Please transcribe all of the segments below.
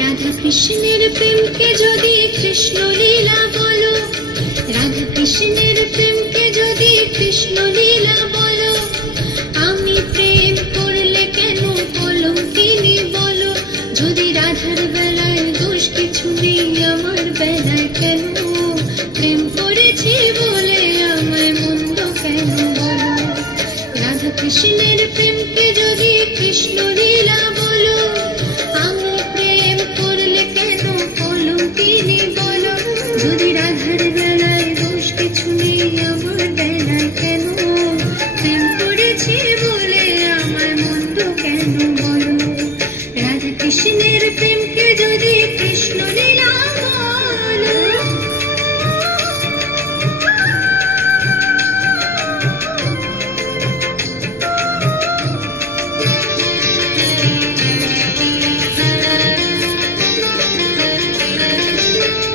রাধা কৃষ্ণের প্রেমকে যদি কৃষ্ণ লীলা বলো, রাধা কৃষ্ণের প্রেমকে যদি কৃষ্ণ লীলা বলো, আমি প্রেম করলে কেন কলঙ্কিনী বলো? যদি রাধার বেলায় দোষ কিছু নেই, আমার বেলায় কেন? প্রেম করেছি বলে আমায় মন্দ কেন বলো? রাধা কৃষ্ণের প্রেমকে যদি কৃষ্ণ লীলা বলো, আমি প্রেম করলে কেন কলঙ্কিনী বলো? যদি রাধার বেলায় দোষ কিছু নেই, আমার বেলায় কেন? প্রেম করেছি বলে আমায় মন্দ কেন বলো? রাধা কৃষ্ণের প্রেমকে যদি কৃষ্ণ লীলা বলো।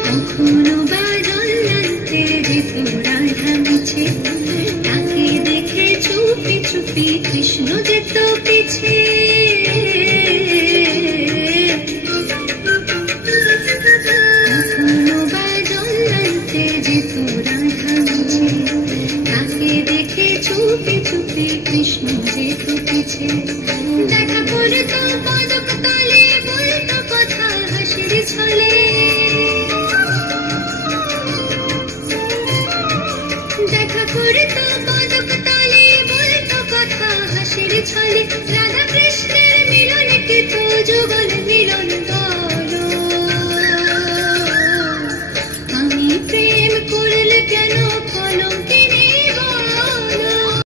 কখনো বা জল্লান্তে যেত রাধা মিছে, তাকে দেখে চুপি চুপি কৃষ্ণ যেত পিছে। কখনো বা জল্লান্তে যেত রাধা মিছে, তাকে দেখে চুপি চুপি কৃষ্ণ যেত পিছে। দেখা করত পদক তলে, বলত কথা হাসির ছলে। দেখা করত পদক তলে, বলত কথা হাসির ছলে। রাধা কৃষ্ণের মিলন কি তো যুগল মিলন।